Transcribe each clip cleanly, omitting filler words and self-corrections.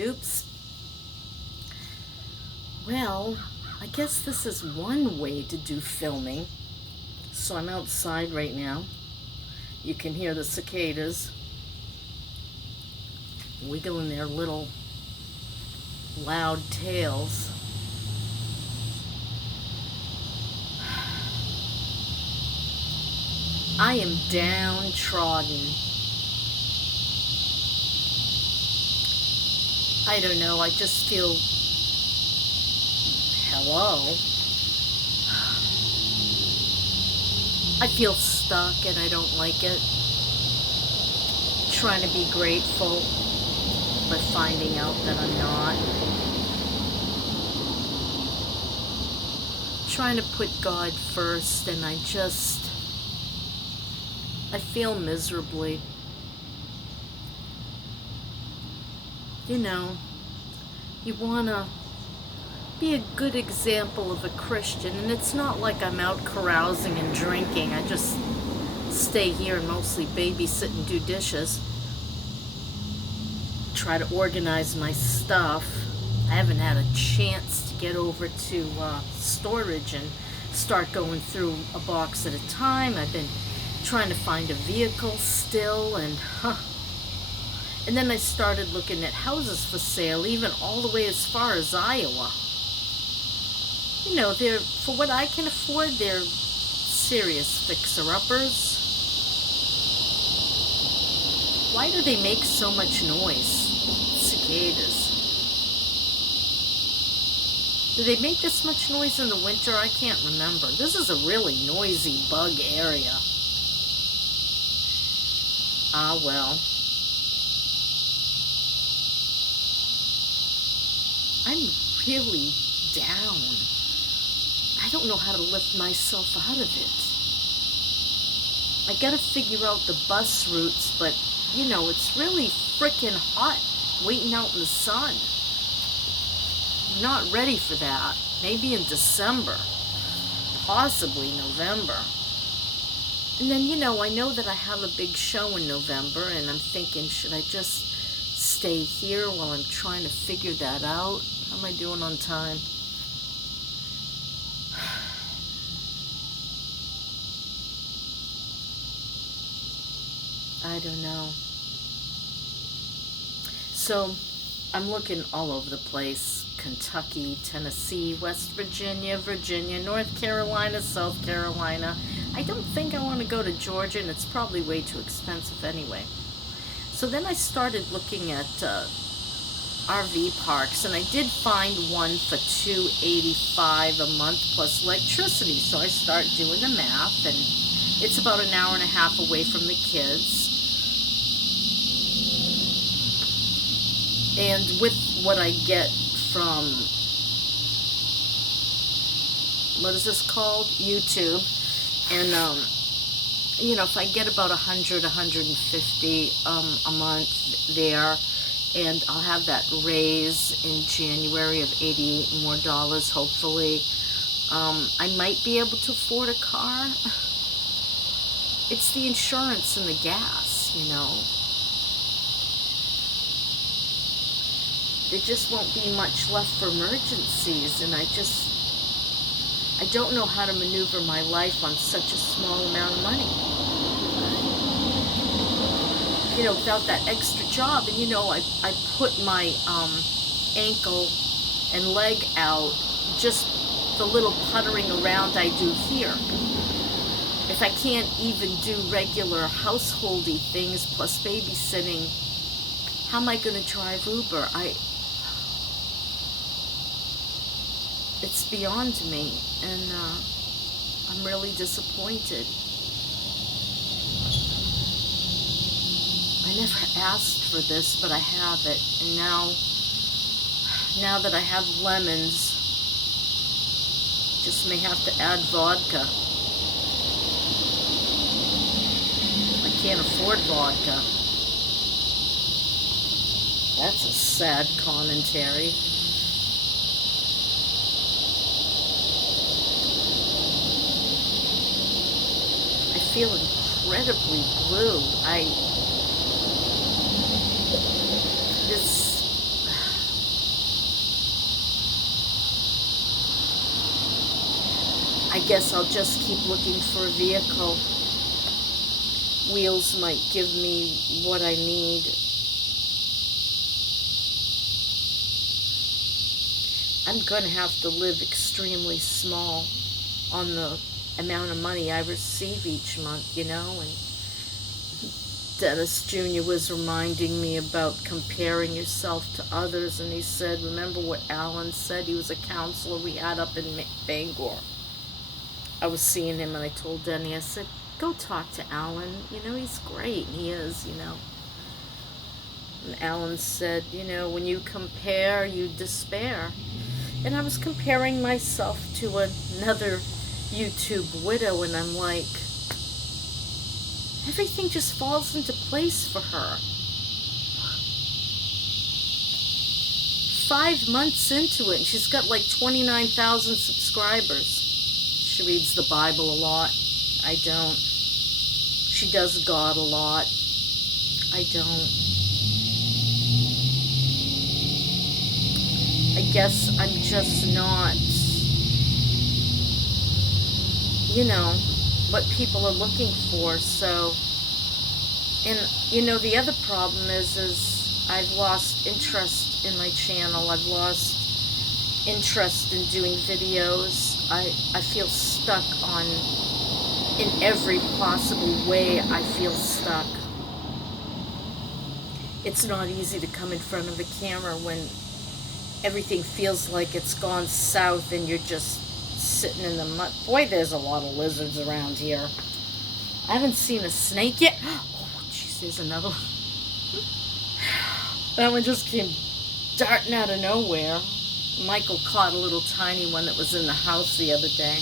Oops. Well, I guess this is one way to do filming. So I'm outside right now. You can hear the cicadas wiggling their little loud tails. I am downtrodden. I don't know, I just feel... Hello? I feel stuck and I don't like it. Trying to be grateful, but finding out that I'm not. Trying to put God first, and I feel miserably. You know, you want to be a good example of a Christian, and it's not like I'm out carousing and drinking. I just stay here and mostly babysit and do dishes. Try to organize my stuff. I haven't had a chance to get over to storage and start going through a box at a time. I've been trying to find a vehicle still, and then I started looking at houses for sale, even all the way as far as Iowa. You know, they're, for what I can afford, they're serious fixer-uppers. Why do they make so much noise? Cicadas. Do they make this much noise in the winter? I can't remember. This is a really noisy bug area. Ah, well. I'm really down. I don't know how to lift myself out of it. I gotta figure out the bus routes, but, you know, it's really frickin' hot waiting out in the sun. I'm not ready for that. Maybe in December. Possibly November. And then, you know, I know that I have a big show in November, and I'm thinking, should I just stay here while I'm trying to figure that out? How am I doing on time? I don't know. So, I'm looking all over the place. Kentucky, Tennessee, West Virginia, Virginia, North Carolina, South Carolina. I don't think I want to go to Georgia, and it's probably way too expensive anyway. So then I started looking at RV parks, and I did find one for $285 a month plus electricity. So I start doing the math, and it's about an hour and a half away from the kids. And with what I get from, what is this called? YouTube. And, you know, if I get about 100, 150 a month there, and I'll have that raise in January of $88 more, hopefully, I might be able to afford a car. It's the insurance and the gas, you know. There just won't be much left for emergencies, and I don't know how to maneuver my life on such a small amount of money. You know, without that extra job, and you know, I put my ankle and leg out, just the little puttering around I do here. If I can't even do regular householdy things plus babysitting, how am I going to drive Uber? It's beyond me, and I'm really disappointed. I never asked for this, but I have it, and now that I have lemons, just may have to add vodka. I can't afford vodka. That's a sad commentary. I feel incredibly blue. guess I'll just keep looking for a vehicle. Wheels might give me what I need. I'm going to have to live extremely small on the amount of money I receive each month, you know, and Dennis Jr. was reminding me about comparing yourself to others, and he said, remember what Alan said? He was a counselor we had up in Bangor. I was seeing him, and I told Denny, I said, go talk to Alan. You know, he's great, and he is, you know. And Alan said, you know, when you compare, you despair. And I was comparing myself to another YouTube widow, and I'm like, everything just falls into place for her. 5 months into it, and she's got like 29,000 subscribers. She reads the Bible a lot. I don't. She does God a lot. I don't. I guess I'm just not, you know, what people are looking for. So, and you know, the other problem is I've lost interest in my channel. I've lost interest in doing videos. I feel stuck in every possible way. I feel stuck. It's not easy to come in front of a camera when everything feels like it's gone south and you're just sitting in the mud. Boy, there's a lot of lizards around here. I haven't seen a snake yet. Oh, jeez, there's another one. That one just came darting out of nowhere. Michael caught a little tiny one that was in the house the other day.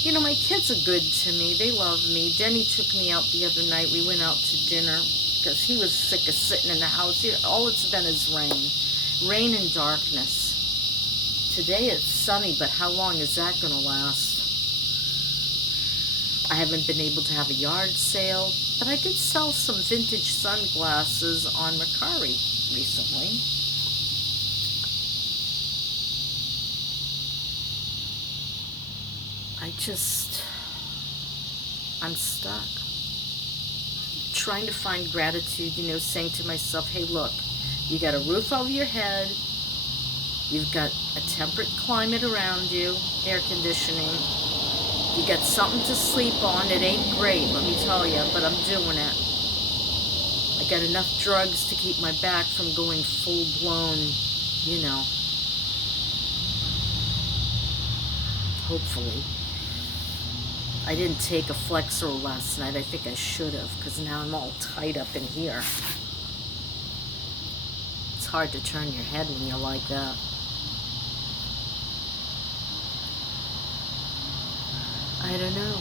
You know, my kids are good to me. They love me. Denny took me out the other night. We went out to dinner because he was sick of sitting in the house. Here, all it's been is rain. Rain and darkness. Today it's sunny, but how long is that going to last? I haven't been able to have a yard sale, but I did sell some vintage sunglasses on Mercari recently. I'm stuck. Trying to find gratitude, you know, saying to myself, hey, look, you got a roof over your head, you've got a temperate climate around you, air conditioning, you got something to sleep on. It ain't great, let me tell you, but I'm doing it. I got enough drugs to keep my back from going full-blown, you know, hopefully. I didn't take a Flexeril last night. I think I should have, because now I'm all tied up in here. It's hard to turn your head when you're like that. I don't know.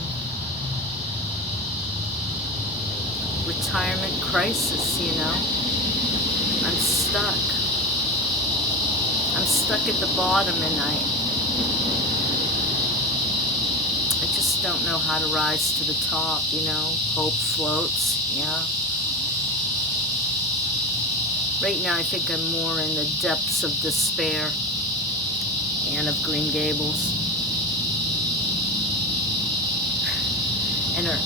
Retirement crisis, you know. I'm stuck. I'm stuck at the bottom, and I just don't know how to rise to the top, you know. Hope floats, yeah. Right now I think I'm more in the depths of despair. Anne of Green Gables. And her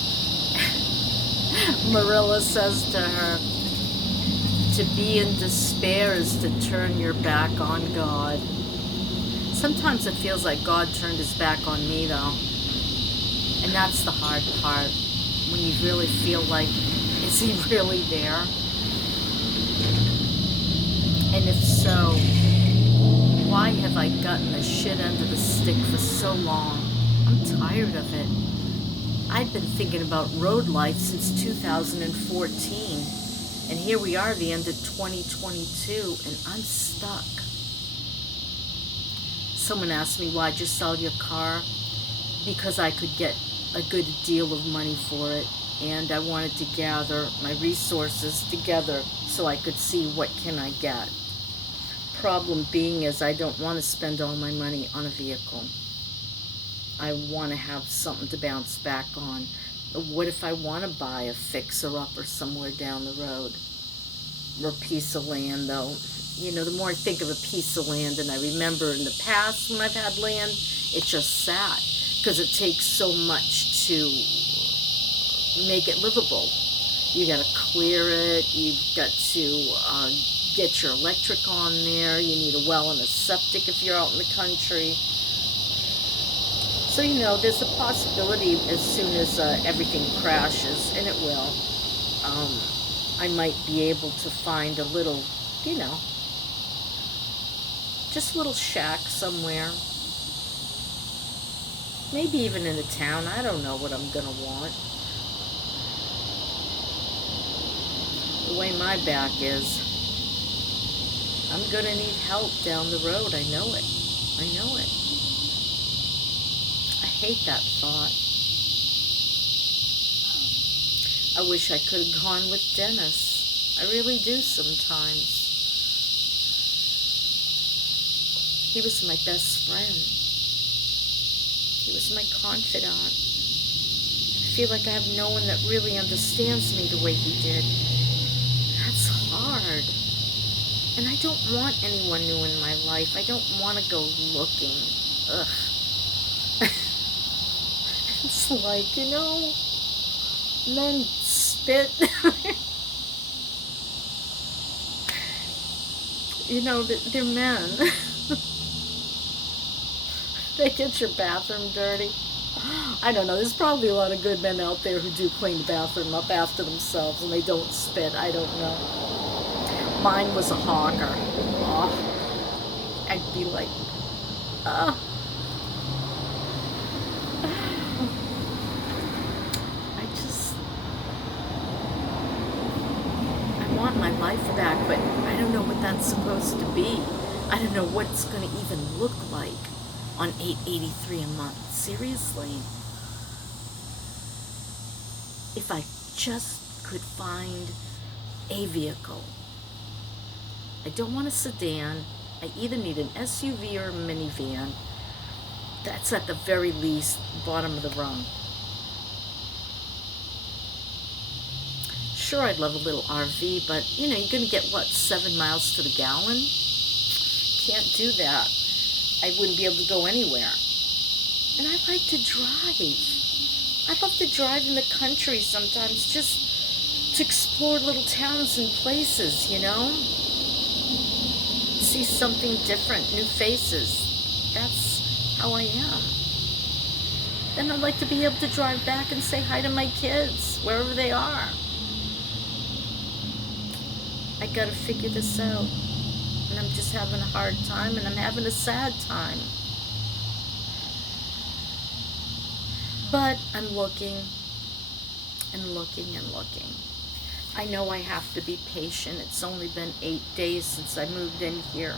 Marilla says to her, to be in despair is to turn your back on God. Sometimes it feels like God turned his back on me, though. And that's the hard part, when you really feel like, is he really there? And if so, why have I gotten the shit end of the stick for so long? I'm tired of it. I've been thinking about road life since 2014. And here we are, the end of 2022, and I'm stuck. Someone asked me, why'd you sell your car? Because I could get a good deal of money for it, and I wanted to gather my resources together so I could see what can I get. Problem being is I don't want to spend all my money on a vehicle. I want to have something to bounce back on. What if I want to buy a fixer-upper somewhere down the road? Or a piece of land, though. You know, the more I think of a piece of land, and I remember in the past when I've had land, it just sat. because it takes so much to make it livable. You got to clear it. You've got to get your electric on there. You need a well and a septic if you're out in the country. So, there's a possibility as soon as everything crashes, and it will, I might be able to find a little, just a little shack somewhere. Maybe even in a town. I don't know what I'm going to want. The way my back is, I'm going to need help down the road. I know it. I know it. I hate that thought. I wish I could have gone with Dennis. I really do sometimes. He was my best friend. He was my confidant. I feel like I have no one that really understands me the way he did. That's hard. And I don't want anyone new in my life. I don't want to go looking. Ugh. It's like, men spit. They're men. They get your bathroom dirty. I don't know. There's probably a lot of good men out there who do clean the bathroom up after themselves and they don't spit. I don't know. Mine was a hogger. Oh, I'd be like, I want my life back, but I don't know what that's supposed to be. I don't know what it's going to even look like on $8.83 a month. Seriously? If I just could find a vehicle. I don't want a sedan. I either need an SUV or a minivan. That's at the very least bottom of the rung. Sure, I'd love a little RV, but you're going to get, 7 miles to the gallon? Can't do that. I wouldn't be able to go anywhere. And I like to drive. I love to drive in the country sometimes just to explore little towns and places, See something different, new faces. That's how I am. Then I'd like to be able to drive back and say hi to my kids, wherever they are. I gotta figure this out. And I'm just having a hard time, and I'm having a sad time. But I'm looking and looking and looking. I know I have to be patient. It's only been 8 days since I moved in here.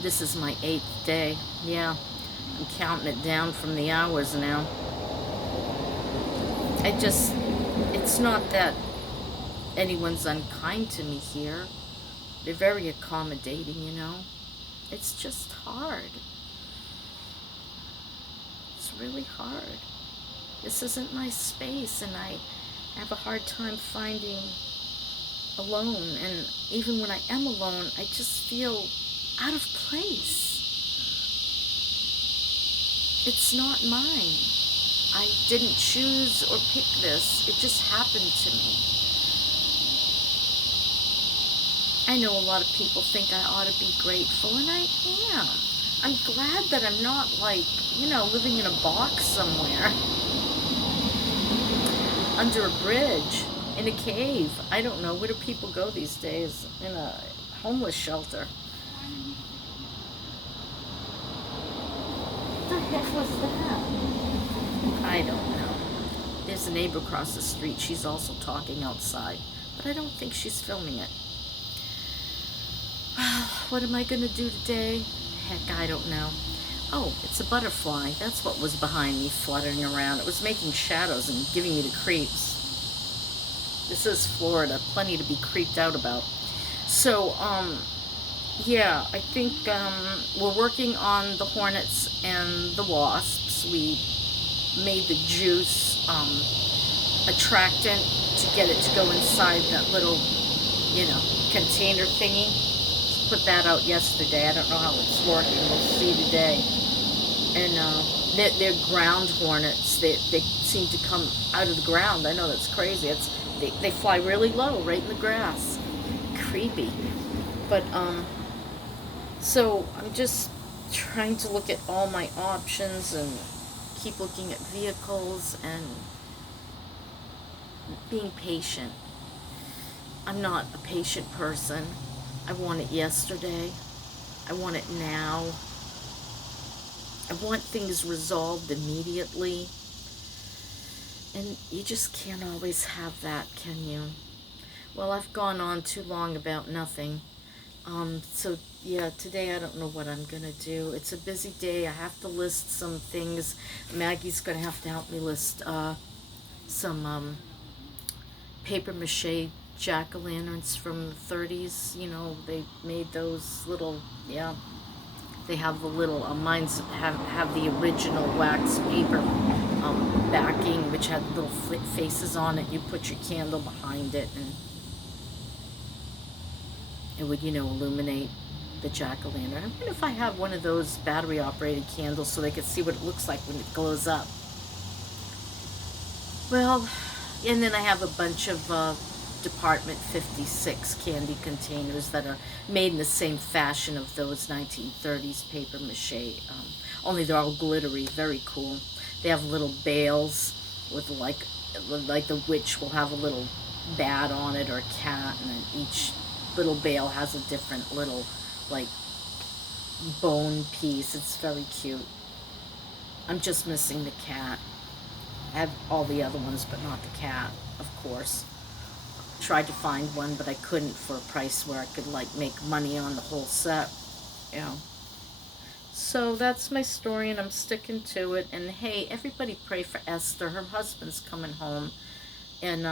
This is my 8th day. Yeah, I'm counting it down from the hours now. It's not that anyone's unkind to me here. They're very accommodating, It's just hard. It's really hard. This isn't my space, and I have a hard time finding alone. And even when I am alone, I just feel out of place. It's not mine. I didn't choose or pick this. It just happened to me. I know a lot of people think I ought to be grateful, and I am. I'm glad that I'm not living in a box somewhere. Under a bridge, in a cave. I don't know. Where do people go these days? In a homeless shelter. What the heck was that? I don't know. There's a neighbor across the street. She's also talking outside, but I don't think she's filming it. What am I going to do today? Heck, I don't know. Oh, it's a butterfly. That's what was behind me fluttering around. It was making shadows and giving me the creeps. This is Florida. Plenty to be creeped out about. So, yeah, I think we're working on the hornets and the wasps. We made the juice attractant to get it to go inside that little, container thingy. Put that out yesterday. I don't know how it's working. We'll see today. And they're ground hornets. They seem to come out of the ground. I know that's crazy. They fly really low, right in the grass. Creepy. But so I'm just trying to look at all my options and keep looking at vehicles and being patient. I'm not a patient person. I want it yesterday. I want it now. I want things resolved immediately. And you just can't always have that, can you? Well, I've gone on too long about nothing. So yeah, today I don't know what I'm gonna do. It's a busy day. I have to list some things. Maggie's gonna have to help me list some paper mache jack-o'-lanterns from the 30s. You know, they made those little, yeah, they have the little, mines have the original wax paper backing, which had little faces on it. You put your candle behind it, and it would, you know, illuminate the jack-o'-lantern. I wonder if I have one of those battery-operated candles so they could see what it looks like when it glows up. Well, and then I have a bunch of Department 56 candy containers that are made in the same fashion of those 1930s paper mache, only they're all glittery, very cool. They have little bales with like the witch will have a little bat on it or a cat, and then each little bale has a different little like bone piece. It's very cute. I'm just missing the cat. I have all the other ones, but not the cat, of course. Tried to find one, but I couldn't for a price where I could like make money on the whole set. Yeah. So that's my story, and I'm sticking to it. And hey, everybody pray for Esther. Her husband's coming home, and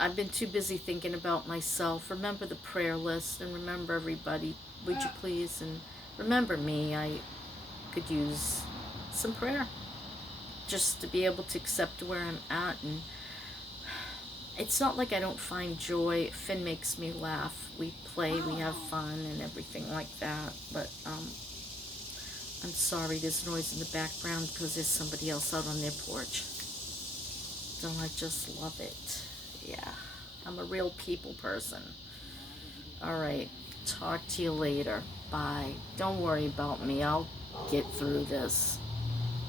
I've been too busy thinking about myself. Remember the prayer list, and remember everybody, would you please? And remember me. I could use some prayer just to be able to accept where I'm at. And it's not like I don't find joy. Finn makes me laugh. We play, we have fun, and everything like that. But I'm sorry, there's noise in the background because there's somebody else out on their porch. Don't I just love it? Yeah, I'm a real people person. All right, talk to you later. Bye. Don't worry about me. I'll get through this.